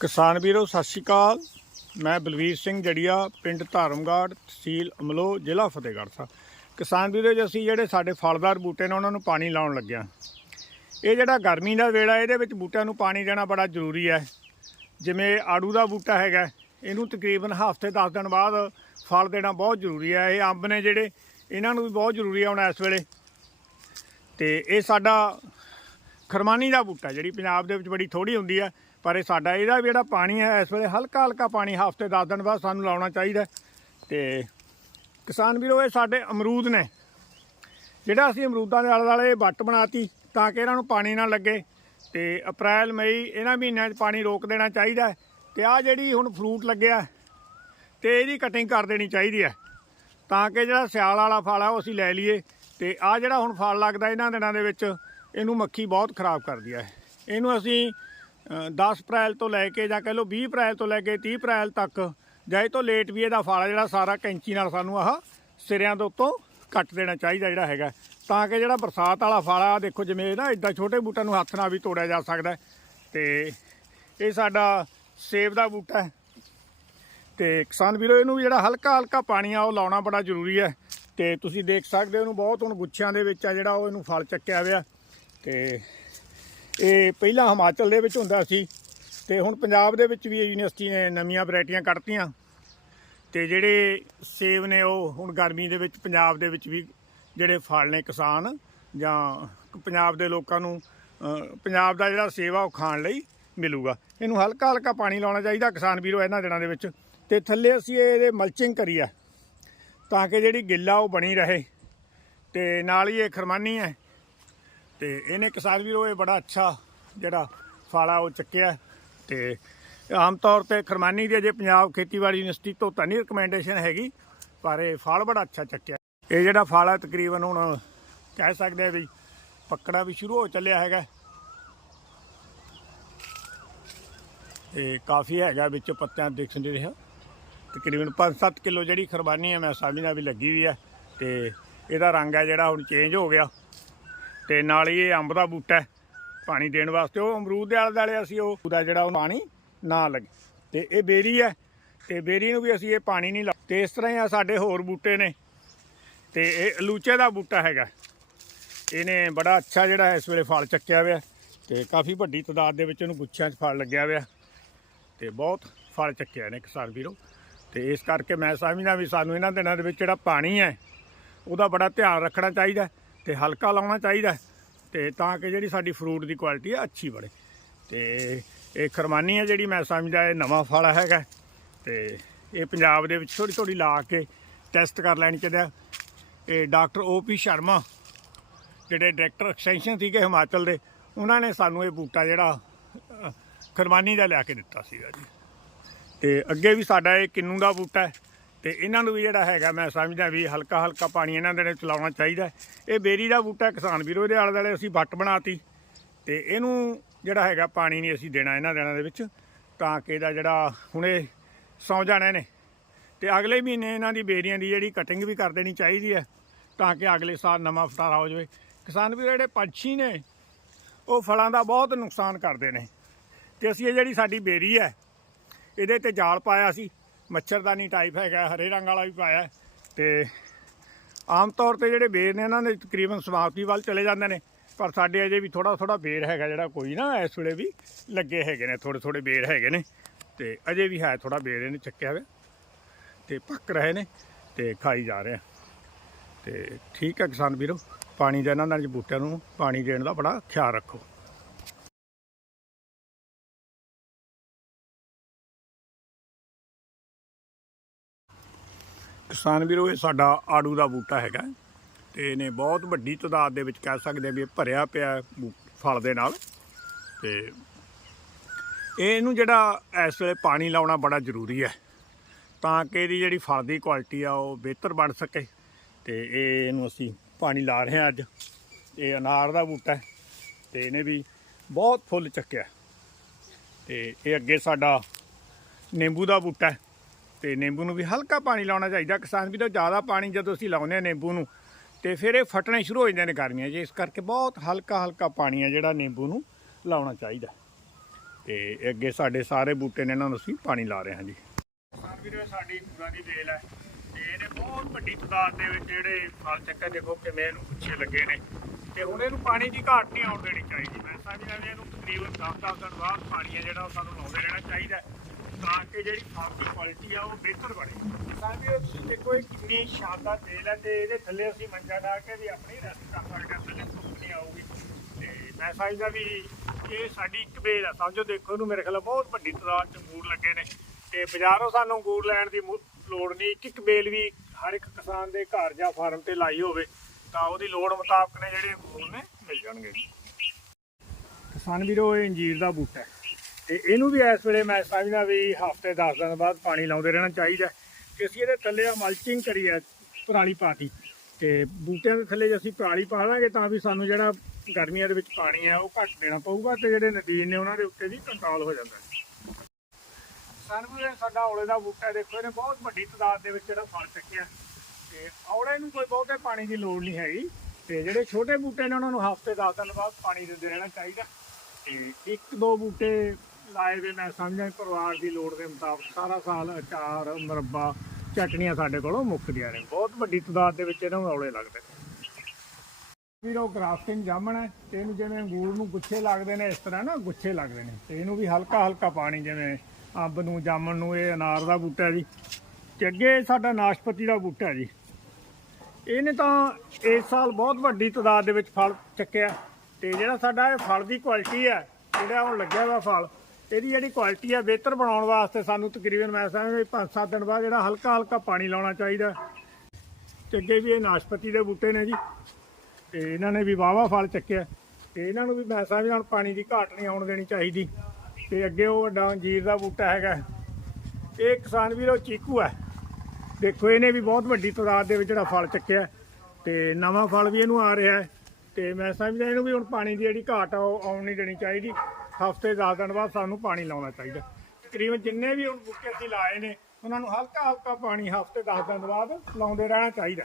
ਕਿਸਾਨ ਵੀਰੋ, ਸਤਿ ਸ਼੍ਰੀ ਅਕਾਲ। ਮੈਂ ਬਲਵੀਰ ਸਿੰਘ ਜੜੀਆ, ਪਿੰਡ ਧਾਰਮਗੜ੍ਹ, ਤਹਿਸੀਲ ਅਮਲੋ ਜ਼ਿਲ੍ਹਾ ਫਤਿਹਗੜ੍ਹ ਸਾਹਿਬ। ਕਿਸਾਨ ਵੀਰੋ, ਜੀ ਅਸੀਂ ਜਿਹੜੇ ਸਾਡੇ ਫਲਦਾਰ ਬੂਟੇ ਨੇ, ਉਹਨਾਂ ਨੂੰ ਪਾਣੀ ਲਾਉਣ ਲੱਗਿਆ। ਇਹ ਜਿਹੜਾ ਗਰਮੀ ਦਾ ਵੇਲਾ, ਇਹਦੇ ਵਿੱਚ ਬੂਟਿਆਂ ਨੂੰ ਪਾਣੀ ਦੇਣਾ ਬੜਾ ਜ਼ਰੂਰੀ ਹੈ। ਜਿਵੇਂ ਆੜੂ ਦਾ ਬੂਟਾ ਹੈਗਾ, ਇਹਨੂੰ ਤਕਰੀਬਨ ਹਫ਼ਤੇ 10 ਦਿਨ ਬਾਅਦ ਫਲ ਦੇਣਾ ਬਹੁਤ ਜ਼ਰੂਰੀ ਹੈ। ਇਹ ਅੰਬ ਨੇ ਜਿਹੜੇ, ਇਹਨਾਂ ਨੂੰ ਵੀ ਬਹੁਤ ਜ਼ਰੂਰੀ ਹੈ ਹੁਣ ਇਸ ਵੇਲੇ। ਤੇ ਇਹ ਸਾਡਾ ਖਰਮਾਨੀ ਦਾ ਬੂਟਾ, ਜਿਹੜੀ ਪੰਜਾਬ ਦੇ ਵਿੱਚ ਬੜੀ ਥੋੜੀ ਹੁੰਦੀ ਹੈ, ਪਰ ਇਹ ਸਾਡਾ ਇਹਦਾ ਵੀ ਜਿਹੜਾ ਪਾਣੀ ਹੈ, ਇਸ ਵੇਲੇ ਹਲਕਾ ਹਲਕਾ ਪਾਣੀ ਹਫ਼ਤੇ 10 ਦਿਨ ਬਾਅਦ ਸਾਨੂੰ ਲਾਉਣਾ ਚਾਹੀਦਾ ਹੈ। ਤੇ ਕਿਸਾਨ ਵੀਰੋ, ਇਹ ਸਾਡੇ ਅਮਰੂਦ ਨੇ ਜਿਹੜਾ ਅਸੀਂ ਅਮਰੂਦਾਂ ਦੇ ਆਲੇ ਦੁਆਲੇ ਵੱਟ ਬਣਾਤੀ ਤਾਂ ਕਿ ਇਹਨਾਂ ਨੂੰ ਪਾਣੀ ਨਾ ਲੱਗੇ, ਤੇ ਅਪ੍ਰੈਲ, ਮਈ ਇਹਨਾਂ ਮਹੀਨਿਆਂ 'ਚ ਪਾਣੀ ਰੋਕ ਦੇਣਾ ਚਾਹੀਦਾ ਹੈ। ਤੇ ਆ ਜਿਹੜੀ ਹੁਣ ਫਰੂਟ ਲੱਗਿਆ ਤੇ ਇਹਦੀ ਕਟਿੰਗ ਕਰ ਦੇਣੀ ਚਾਹੀਦੀ ਹੈ ਤਾਂ ਕਿ ਜਿਹੜਾ ਸਿਆਲ ਵਾਲਾ ਫਲ ਆ ਉਹ ਅਸੀਂ ਲੈ ਲਈਏ ਤੇ ਆ ਜਿਹੜਾ ਹੁਣ ਫਲ ਲੱਗਦਾ ਇਹਨਾਂ ਦਿਨਾਂ ਦੇ ਵਿੱਚ ਇਹਨੂੰ ਮੱਖੀ ਬਹੁਤ ਖਰਾਬ ਕਰਦੀ ਹੈ ਇਹਨੂੰ ਅਸੀਂ ਅ, 10 ਅਪ੍ਰੈਲ ਤੋਂ ਲੈ ਕੇ ਜਾਂ ਕਹ ਲਓ 20 ਅਪ੍ਰੈਲ ਤੋਂ ਲੈ ਕੇ 30 ਅਪ੍ਰੈਲ ਤੱਕ ਜਾਂ ਇਹ ਤੋਂ ਲੇਟ ਵੀ ਇਹਦਾ ਫਲ ਆ ਜਿਹੜਾ ਸਾਰਾ ਕੈਂਚੀ ਨਾਲ ਸਾਨੂੰ ਆਹ ਸਿਰਿਆਂ ਦੇ ਉੱਤੋਂ ਕੱਟ ਦੇਣਾ ਚਾਹੀਦਾ ਜਿਹੜਾ ਹੈਗਾ। ਤਾਂ ਕਿ ਜਿਹੜਾ ਬਰਸਾਤ ਵਾਲਾ ਫਲ ਆ ਦੇਖੋ ਜਿਵੇਂ ਨਾ ਇਦਾਂ ਛੋਟੇ ਬੂਟਿਆਂ ਨੂੰ ਹੱਥ ਨਾਲ ਵੀ ਤੋੜਿਆ ਜਾ ਸਕਦਾ ਹੈ। ਤੇ ਇਹ ਸਾਡਾ ਸੇਬ ਦਾ ਬੂਟਾ ਹੈ। ਤੇ ਕਿਸਾਨ ਵੀਰੋ ਇਹਨੂੰ ਜਿਹੜਾ ਹਲਕਾ ਹਲਕਾ ਪਾਣੀ ਆ ਉਹ ਲਾਉਣਾ ਬੜਾ ਜ਼ਰੂਰੀ ਹੈ। ਤੇ ਤੁਸੀਂ ਦੇਖ ਸਕਦੇ ਹੋ ਇਹਨੂੰ ਬਹੁਤ ਹੁਣ ਗੁੱਛਿਆਂ ਦੇ ਵਿੱਚ ਆ ਜਿਹੜਾ ਉਹ ਇਹਨੂੰ ਫਲ ਚੱਕਿਆ ਹੋਇਆ। ਤੇ ਇਹ ਪਹਿਲਾਂ ਹਿਮਾਚਲ ਦੇ ਵਿੱਚ ਹੁੰਦਾ ਸੀ ਤੇ ਹੁਣ ਪੰਜਾਬ ਦੇ ਵਿੱਚ ਵੀ ਯੂਨੀਵਰਸਿਟੀ ਨੇ ਨਵੀਆਂ ਵੈਰਾਈਟੀਆਂ ਕੱਢਤੀਆਂ ਤੇ ਜਿਹੜੇ ਸੇਬ ਨੇ ਉਹ ਹੁਣ ਗਰਮੀ ਦੇ ਵਿੱਚ ਪੰਜਾਬ ਦੇ ਵਿੱਚ ਵੀ ਜਿਹੜੇ ਫਲ ਨੇ ਕਿਸਾਨ ਜਾਂ ਪੰਜਾਬ ਦੇ ਲੋਕਾਂ ਨੂੰ ਪੰਜਾਬ ਦਾ ਜਿਹੜਾ ਸੇਬ ਆ ਉਹ ਖਾਣ ਲਈ ਮਿਲੂਗਾ। ਇਹਨੂੰ ਹਲਕਾ ਹਲਕਾ ਪਾਣੀ ਲਾਉਣਾ ਚਾਹੀਦਾ ਕਿਸਾਨ ਵੀਰੋ ਇਹਨਾਂ ਦਿਨਾਂ ਦੇ ਵਿੱਚ। ਤੇ ਥੱਲੇ ਅਸੀਂ ਇਹਦੇ ਮਲਚਿੰਗ ਕਰੀ ਆ ਤਾਂ ਕਿ ਜਿਹੜੀ ਗਿੱਲਾ ਉਹ ਬਣੀ ਰਹੇ। ਤੇ ਨਾਲ ਹੀ ਇਹ ਖਰਮਾਨੀ ਹੈ। ਤੇ ਇਹਨੇ ਕਿਸਾਨ ਵੀਰੋ ਇਹ ਬੜਾ ਅੱਛਾ ਜਿਹੜਾ ਫਲ ਆ ਉਹ ਚੱਕਿਆ। ਤੇ ਆਮ ਤੌਰ ਤੇ ਖਰਮਾਨੀ ਦੀ ਅਜੇ ਪੰਜਾਬ ਖੇਤੀਬਾੜੀ ਯੂਨੀਵਰਸਿਟੀ ਤੋਂ ਤਾਂ ਨਹੀਂ ਰეკਮੈਂਡੇਸ਼ਨ ਹੈਗੀ, ਪਰ ਇਹ ਫਲ ਬੜਾ ਅੱਛਾ ਚੱਕਿਆ। ਇਹ ਜਿਹੜਾ ਫਲ ਹੈ ਤਕਰੀਬਨ ਹੁਣ ਕਹਿ ਸਕਦੇ ਆ ਵੀ ਪੱਕਣਾ ਵੀ ਸ਼ੁਰੂ ਹੋ ਚੱਲਿਆ ਹੈਗਾ। ਇਹ ਕਾਫੀ ਹੈਗਾ ਵਿੱਚ ਪੱਤਿਆਂ ਦੇਖਣ ਦੇ ਰਿਹਾ ਤਕਰੀਬਨ 5-7 ਕਿਲੋ ਜਿਹੜੀ ਖਰਬਾਨੀ ਹੈ ਮੈਂ ਸਮਝਦਾ ਵੀ ਲੱਗੀ ਹੋਈ ਹੈ ਤੇ ਇਹਦਾ ਰੰਗ ਹੈ ਜਿਹੜਾ ਹੁਣ ਚੇਂਜ ਹੋ ਗਿਆ। ਤੇ ਨਾਲ ਹੀ ਇਹ ਅੰਬ ਦਾ ਬੂਟਾ ਹੈ, ਪਾਣੀ ਦੇਣ ਵਾਸਤੇ। ਉਹ ਅਮਰੂਦ ਦੇ ਆਲੇ ਦੁਆਲੇ ਅਸੀਂ ਉਹ ਉਹਦਾ ਜਿਹੜਾ ਉਹ ਪਾਣੀ ਨਾ ਲੱਗੇ। ਤੇ ਇਹ ਬੇਰੀ ਹੈ, ਤੇ ਬੇਰੀ ਨੂੰ ਵੀ ਅਸੀਂ ਇਹ ਪਾਣੀ ਨਹੀਂ ਲਾ ਤੇ ਇਸ ਤਰ੍ਹਾਂ ਹੀ ਆ ਸਾਡੇ ਹੋਰ ਬੂਟੇ ਨੇ। ਤੇ ਇਹ ਅਲੂਚੇ ਦਾ ਬੂਟਾ ਹੈਗਾ। ਇਹਨੇ ਬੜਾ ਅੱਛਾ ਜਿਹੜਾ ਇਸ ਵੇਲੇ ਫਲ ਚੱਕਿਆ ਹੋਇਆ। ਤੇ ਕਾਫੀ ਵੱਡੀ ਤਾਦਾਦ ਦੇ ਵਿੱਚ ਇਹਨੂੰ ਗੁੱਛਿਆਂ 'ਚ ਫਲ ਲੱਗਿਆ ਹੋਇਆ। ਤੇ ਬਹੁਤ ਫਲ ਚੱਕਿਆ ਨੇ ਕਿਸਾਨ ਵੀਰੋ। ਤੇ ਇਸ ਕਰਕੇ ਮੈਂ ਸਮਝਦਾ ਵੀ ਸਾਨੂੰ ਇਹਨਾਂ ਦਿਨਾਂ ਦੇ ਵਿੱਚ ਜਿਹੜਾ ਪਾਣੀ ਹੈ, ਉਹਦਾ ਬੜਾ ਧਿਆਨ ਰੱਖਣਾ ਚਾਹੀਦਾ। ਤੇ ਹਲਕਾ ਲਾਉਣਾ ਚਾਹੀਦਾ ਤੇ ਤਾਂ ਕਿ ਜਿਹੜੀ ਸਾਡੀ ਫਰੂਟ ਦੀ ਕੁਆਲਿਟੀ ਹੈ ਅੱਛੀ ਬਣੇ ਤੇ ਇਹ ਖਰਮਾਨੀ ਹੈ ਜਿਹੜੀ ਮੈਂ ਸਮਝਦਾ ਇਹ ਨਵਾਂ ਫਲ ਹੈਗਾ। ਤੇ ਇਹ ਪੰਜਾਬ ਦੇ ਵਿੱਚ ਥੋੜੀ ਥੋੜੀ ਲਾ ਕੇ ਟੈਸਟ ਕਰ ਲੈਣੀ ਚਾਹੀਦਾ ਇਹ ਡਾਕਟਰ ਓ ਪੀ ਸ਼ਰਮਾ ਜਿਹੜੇ ਡਾਇਰੈਕਟਰ ਐਕਸਟੈਂਸ਼ਨ ਸੀਗੇ ਹਿਮਾਚਲ ਦੇ ਉਹਨਾਂ ਨੇ ਸਾਨੂੰ ਇਹ ਬੂਟਾ ਜਿਹੜਾ ਅ, ਖਰਮਾਨੀ ਦਾ ਲਿਆ ਕੇ ਦਿੱਤਾ ਸੀਗਾ ਜੀ। ਤੇ ਅੱਗੇ ਵੀ ਸਾਡਾ ਇਹ ਕਿੰਨੂ ਦਾ ਬੂਟਾ ਹੈ। ਤੇ ਇਹਨਾਂ ਨੂੰ ਵੀ ਜਿਹੜਾ ਹੈਗਾ ਮੈਂ ਸਮਝਦਾ ਵੀ ਹਲਕਾ ਹਲਕਾ ਪਾਣੀ ਇਹਨਾਂ ਦੇ ਚਲਾਉਣਾ ਚਾਹੀਦਾ ਇਹ ਬੇਰੀ ਦਾ ਬੂਟਾ ਕਿਸਾਨ ਵੀਰੋ, ਇਹਦੇ ਆਲੇ ਦੁਆਲੇ ਅਸੀਂ ਵੱਟ ਬਣਾਤੀ ਤੇ ਇਹਨੂੰ ਜਿਹੜਾ ਹੈਗਾ ਪਾਣੀ ਨਹੀਂ ਅਸੀਂ ਦੇਣਾ ਇਹਨਾਂ ਦਿਨਾਂ ਦੇ ਵਿੱਚ, ਤਾਂ ਕਿ ਇਹਦਾ ਜਿਹੜਾ ਹੁਣੇ ਸੌ ਜਾਣੇ ਨੇ ਤੇ ਅਗਲੇ ਮਹੀਨੇ ਇਹਨਾਂ ਦੀ ਬੇਰੀਆਂ ਦੀ ਜਿਹੜੀ ਕਟਿੰਗ ਵੀ ਕਰ ਦੇਣੀ ਚਾਹੀਦੀ ਹੈ, ਤਾਂ ਕਿ ਅਗਲੇ ਸਾਲ ਨਵਾਂ ਫਟਾਰਾ ਹੋ ਜਾਵੇ। ਕਿਸਾਨ ਵੀਰੋ, ਜਿਹੜੇ ਪੰਛੀ ਨੇ, ਉਹ ਫਲਾਂ ਦਾ ਬਹੁਤ ਨੁਕਸਾਨ ਕਰਦੇ ਨੇ ਤੇ ਅਸੀਂ ਇਹ ਜਿਹੜੀ ਸਾਡੀ ਬੇਰੀ ਹੈ, ਇਹਦੇ ਤੇ ਜਾਲ ਪਾਇਆ ਸੀ। ਮੱਛਰਦਾਨੀ ਟਾਈਪ ਹੈਗਾ, ਹਰੇ ਰੰਗ ਵਾਲਾ ਵੀ ਪਾਇਆ ਹੈ। ਤੇ ਆਮ ਤੌਰ ਤੇ ਜਿਹੜੇ ਬੇਰ ਨੇ ਇਹਨਾਂ ਦੇ ਤਕਰੀਬਨ ਸਮਾਪਤੀ ਵੱਲ ਚਲੇ ਜਾਂਦੇ ਨੇ, ਪਰ ਸਾਡੇ ਅਜੇ ਵੀ ਥੋੜਾ ਥੋੜਾ ਬੇਰ ਹੈਗਾ ਜਿਹੜਾ ਕੋਈ ਨਾ ਇਸ ਵੇਲੇ ਵੀ ਲੱਗੇ ਹੈਗੇ ਨੇ ਥੋੜੇ ਥੋੜੇ ਬੇਰ ਹੈਗੇ ਨੇ ਤੇ ਅਜੇ ਵੀ ਹੈ ਥੋੜਾ ਬੇਰ ਇਹਨੇ ਚੱਕਿਆ ਹੋਇਆ ਤੇ ਪੱਕ ਰਹੇ ਨੇ ਤੇ ਖਾਈ ਜਾ ਰਹੇ ਆ ਤੇ ਠੀਕ ਹੈ ਕਿਸਾਨ ਵੀਰੋ, ਪਾਣੀ ਦਾ ਇਹਨਾਂ ਨਾਲ ਬੂਟਿਆਂ ਨੂੰ ਪਾਣੀ ਦੇਣ ਦਾ ਬੜਾ ਖਿਆਲ ਰੱਖੋ ਕਿਸਾਨ ਵੀਰੋ, ਇਹ ਸਾਡਾ ਆੜੂ ਦਾ ਬੂਟਾ ਹੈਗਾ। ਤੇ ਇਹਨੇ ਬਹੁਤ ਵੱਡੀ ਤਾਦਾਦ ਦੇ ਵਿੱਚ ਕਹਿ ਸਕਦੇ ਆ ਵੀ ਇਹ ਭਰਿਆ ਪਿਆ ਹੈ ਫਲ ਦੇ ਨਾਲ। ਤੇ ਇਹਨੂੰ ਜਿਹੜਾ ਇਸ ਵੇਲੇ ਪਾਣੀ ਲਾਉਣਾ ਬੜਾ ਜ਼ਰੂਰੀ ਹੈ, ਤਾਂ ਕਿ ਇਹਦੀ ਜਿਹੜੀ ਫਲ ਦੀ ਕੁਆਲਿਟੀ ਆ ਉਹ ਬਿਹਤਰ ਬਣ ਸਕੇ। ਤੇ ਇਹ ਇਹਨੂੰ ਅਸੀਂ ਪਾਣੀ ਲਾ ਰਹੇ ਹਾਂ ਅੱਜ। ਇਹ ਅਨਾਰ ਦਾ ਬੂਟਾ ਹੈ ਤੇ ਇਹਨੇ ਵੀ ਬਹੁਤ ਫੁੱਲ ਚੱਕਿਆ। ਤੇ ਇਹ ਅੱਗੇ ਸਾਡਾ ਨਿੰਬੂ ਦਾ ਬੂਟਾ ਹੈ। ਤੇ ਨਿੰਬੂ ਨੂੰ ਵੀ ਹਲਕਾ ਪਾਣੀ ਲਾਉਣਾ ਚਾਹੀਦਾ। ਕਿਸਾਨ ਵੀ ਤਾਂ ਜ਼ਿਆਦਾ ਪਾਣੀ ਜਦੋਂ ਅਸੀਂ ਲਾਉਂਦੇ ਹਾਂ ਨਿੰਬੂ ਨੂੰ, ਤੇ ਫਿਰ ਇਹ ਫਟਣੇ ਸ਼ੁਰੂ ਹੋ ਜਾਂਦੇ ਨੇ ਗਰਮੀਆਂ 'ਚ। ਇਸ ਕਰਕੇ ਬਹੁਤ ਹਲਕਾ ਹਲਕਾ ਪਾਣੀ ਹੈ ਜਿਹੜਾ ਨਿੰਬੂ ਨੂੰ ਲਾਉਣਾ ਚਾਹੀਦਾ। ਤੇ ਅੱਗੇ ਸਾਡੇ ਸਾਰੇ ਬੂਟੇ ਨੇ ਇਹਨਾਂ ਨੂੰ ਅਸੀਂ ਪਾਣੀ ਲਾ ਰਹੇ ਹਾਂ ਜੀ। ਕਿਸਾਨ ਵੀਰੋ ਸਾਡੀ ਪੂਰਾ ਦੀ ਵੇਲ ਹੈ ਤੇ ਇਹਨੇ ਬਹੁਤ ਵੱਡੀ ਤਾਦਾਦ ਦੇ ਵਿੱਚ ਜਿਹੜੇ ਫਲ ਚੱਕਰ ਦੇਖੋ ਕਿਵੇਂ ਇਹਨੂੰ ਪਿੱਛੇ ਲੱਗੇ ਨੇ। ਤੇ ਹੁਣ ਇਹਨੂੰ ਪਾਣੀ ਦੀ ਘਾਟ ਨਹੀਂ ਆਉਣ ਦੇਣੀ ਚਾਹੀਦੀ। ਮੈਂ ਸਮਝਦਾ ਵੀ ਇਹਨੂੰ ਤਕਰੀਬਨ 10-10 ਦਿਨ ਬਾਅਦ ਪਾਣੀ ਹੈ ਜਿਹੜਾ ਉਹ ਸਾਨੂੰ ਲਾਉਂਦੇ ਰਹਿਣਾ ਚਾਹੀਦਾ ਤਾਂ ਕਿ ਜਿਹੜੀ ਖਾਦ ਦੀ ਕੁਆਲਿਟੀ ਆ, ਉਹ ਬਿਹਤਰ ਬਣੇ। ਕਿਸਾਨ ਵੀਰੋ ਤੁਸੀਂ ਦੇਖੋ ਇਹ ਕਿੰਨੀ ਸ਼ਾਨਦਾਰ ਤੇਲ ਹੈ ਤੇ ਇਹਦੇ ਥੱਲੇ ਅਸੀਂ ਮੰਜਾ ਡਾ ਕੇ ਵੀ ਆਪਣੀ ਰੈਸਟ ਕਰ ਸਕਦੇ ਹਾਂ ਥੱਲੇ ਧੁੱਪ ਨਹੀਂ ਆਊਗੀ। ਤੇ ਮੈਂ ਸਮਝਦਾ ਵੀ ਇਹ ਸਾਡੀ ਇੱਕ ਬੇਲ ਆ, ਸਮਝੋ ਦੇਖੋ ਇਹਨੂੰ ਮੇਰੇ ਖਿਆਲ ਬਹੁਤ ਵੱਡੀ ਤਾਦਾਦ ਚ ਅੰਗੂਰ ਲੱਗੇ ਨੇ। ਤੇ ਬਾਜ਼ਾਰੋਂ ਸਾਨੂੰ ਅੰਗੂਰ ਲੈਣ ਦੀ ਮੁ- ਲੋੜ ਨਹੀਂ। ਇੱਕ ਇੱਕ ਬੇਲ ਵੀ ਹਰ ਇੱਕ ਕਿਸਾਨ ਦੇ ਘਰ ਜਾਂ ਫਾਰਮ ਤੇ ਲਾਈ ਹੋਵੇ, ਤਾਂ ਉਹਦੀ ਲੋੜ ਮੁਤਾਬਕ ਨੇ ਜਿਹੜੇ ਅੰਗੂਰ ਨੇ, ਮਿਲ ਜਾਣਗੇ। ਕਿਸਾਨ ਵੀਰੋ, ਇਹ ਅੰਜੀਰ ਦਾ ਬੂਟਾ ਹੈ। ਤੇ ਇਹਨੂੰ ਵੀ ਇਸ ਵੇਲੇ ਮੈਂ ਸਮਝਦਾ ਵੀ ਹਫ਼ਤੇ 10 ਦਿਨ ਬਾਅਦ ਪਾਣੀ ਲਾਉਂਦੇ ਰਹਿਣਾ ਚਾਹੀਦਾ। ਕਿ ਅਸੀਂ ਇਹਦੇ ਥੱਲੇ ਆ ਮਲਚਿੰਗ ਕਰੀ ਹੈ ਪਰਾਲੀ ਪਾਤੀ। ਤੇ ਬੂਟਿਆਂ ਦੇ ਥੱਲੇ ਜੇ ਅਸੀਂ ਪਰਾਲੀ ਪਾ ਲਾਂਗੇ ਤਾਂ ਵੀ ਸਾਨੂੰ ਜਿਹੜਾ ਗਰਮੀਆਂ ਦੇ ਵਿੱਚ ਪਾਣੀ ਹੈ ਉਹ ਘੱਟ ਦੇਣਾ ਪਊਗਾ ਤੇ ਜਿਹੜੇ ਨਦੀਨ ਨੇ ਉਹਨਾਂ ਦੇ ਉੱਤੇ ਵੀ ਕੰਟਰੋਲ ਹੋ ਜਾਂਦਾ। ਹੈ ਸਾਨੂੰ ਸਾਡਾ ਔਲੇ ਦਾ ਬੂਟਾ ਦੇਖੋ, ਇਹਨੇ ਬਹੁਤ ਵੱਡੀ ਤਾਦਾਦ ਦੇ ਵਿੱਚ ਜਿਹੜਾ ਫਲ ਚੱਕਿਆ। ਤੇ ਔਲੇ ਨੂੰ ਕੋਈ ਬਹੁਤੇ ਪਾਣੀ ਦੀ ਲੋੜ ਨਹੀਂ ਹੈਗੀ। ਤੇ ਜਿਹੜੇ ਛੋਟੇ ਬੂਟੇ ਨੇ ਉਹਨਾਂ ਨੂੰ ਹਫ਼ਤੇ 10 ਦਿਨ ਬਾਅਦ ਪਾਣੀ ਦਿੰਦੇ ਰਹਿਣਾ ਚਾਹੀਦਾ। ਤੇ ਇੱਕ, ਦੋ ਬੂਟੇ ਲਾਏ ਦੇ ਮੈਂ ਸਮਝਾਂ ਪਰਿਵਾਰ ਦੀ ਲੋੜ ਦੇ ਮੁਤਾਬਕ ਸਾਰਾ ਸਾਲ ਅਚਾਰ, ਮੁਰੱਬਾ, ਚਟਣੀਆਂ ਸਾਡੇ ਕੋਲੋਂ ਮੁੱਕਦੀਆਂ ਨੇ। ਬਹੁਤ ਵੱਡੀ ਤਾਦਾਦ ਦੇ ਵਿੱਚ ਇਹਨਾਂ ਨੂੰ ਔਲੇ ਲੱਗਦੇ ਨੇ। ਫਿਰ ਉਹ ਗ੍ਰਾਫਟਿੰਗ ਜਾਮਣ ਹੈ। ਤੇ ਇਹਨੂੰ ਜਿਵੇਂ ਅੰਗੂਰ ਨੂੰ ਗੁੱਛੇ ਲੱਗਦੇ ਨੇ, ਇਸ ਤਰ੍ਹਾਂ ਨਾ ਗੁੱਛੇ ਲੱਗਦੇ ਨੇ। ਤੇ ਇਹਨੂੰ ਵੀ ਹਲਕਾ ਹਲਕਾ ਪਾਣੀ, ਜਿਵੇਂ ਅੰਬ ਨੂੰ, ਜਾਮਣ ਨੂੰ, ਇਹ ਅਨਾਰ ਦਾ ਬੂਟਾ ਜੀ। ਤੇ ਅੱਗੇ ਸਾਡਾ ਨਾਸ਼ਪਤੀ ਦਾ ਬੂਟਾ ਜੀ। ਇਹਨੇ ਤਾਂ ਇਸ ਸਾਲ ਬਹੁਤ ਵੱਡੀ ਤਾਦਾਦ ਦੇ ਵਿੱਚ ਫਲ ਚੱਕਿਆ। ਤੇ ਜਿਹੜਾ ਸਾਡਾ ਇਹ ਫਲ ਦੀ ਕੁਆਲਿਟੀ ਹੈ, ਜਿਹੜਾ ਹੁਣ ਲੱਗਿਆ ਵਾ ਫਲ ਇਹਦੀ ਜਿਹੜੀ ਕੁਆਲਿਟੀ ਹੈ ਬਿਹਤਰ ਬਣਾਉਣ ਵਾਸਤੇ ਸਾਨੂੰ ਤਕਰੀਬਨ ਮੈਂ ਸਮਝਦਾ 5-7 ਦਿਨ ਬਾਅਦ ਜਿਹੜਾ ਹਲਕਾ ਹਲਕਾ ਪਾਣੀ ਲਾਉਣਾ ਚਾਹੀਦਾ। ਤੇ ਅੱਗੇ ਵੀ ਇਹ ਨਾਸ਼ਪਤੀ ਦੇ ਬੂਟੇ ਨੇ ਜੀ। ਤੇ ਇਹਨਾਂ ਨੇ ਵੀ ਵਾਵਾ ਫਲ ਚੱਕਿਆ। ਤੇ ਇਹਨਾਂ ਨੂੰ ਵੀ ਮੈਂ ਸਮਝਦਾ ਹੁਣ ਪਾਣੀ ਦੀ ਘਾਟ ਨਹੀਂ ਆਉਣ ਦੇਣੀ ਚਾਹੀਦੀ। ਤੇ ਅੱਗੇ ਉਹ ਵੱਡਾ ਅੰਜੀਰ ਦਾ ਬੂਟਾ ਹੈਗਾ। ਇਹ ਕਿਸਾਨ ਵੀਰੋ ਚੀਕੂ ਹੈ ਦੇਖੋ ਇਹਨੇ ਵੀ ਬਹੁਤ ਵੱਡੀ ਤਾਦਾਦ ਦੇ ਵਿੱਚ ਜਿਹੜਾ ਫਲ ਚੱਕਿਆ। ਤੇ ਨਵਾਂ ਫਲ ਵੀ ਇਹਨੂੰ ਆ ਰਿਹਾ। ਹੈ ਤੇ ਮੈਂ ਸਮਝਦਾ ਇਹਨੂੰ ਵੀ ਹੁਣ ਪਾਣੀ ਦੀ ਜਿਹੜੀ ਘਾਟ ਆ ਉਹ ਆਉਣ ਨਹੀਂ ਦੇਣੀ ਚਾਹੀਦੀ। ਹਫ਼ਤੇ 10 ਦਿਨ ਬਾਅਦ ਸਾਨੂੰ ਪਾਣੀ ਲਾਉਣਾ ਚਾਹੀਦਾ। ਤਕਰੀਬਨ ਜਿੰਨੇ ਵੀ ਹੁਣ ਬੂਟੇ ਅਸੀਂ ਲਾਏ ਨੇ, ਉਹਨਾਂ ਨੂੰ ਹਲਕਾ ਹਲਕਾ ਪਾਣੀ ਹਫ਼ਤੇ 10 ਦਿਨ ਬਾਅਦ ਲਾਉਂਦੇ ਰਹਿਣਾ ਚਾਹੀਦਾ।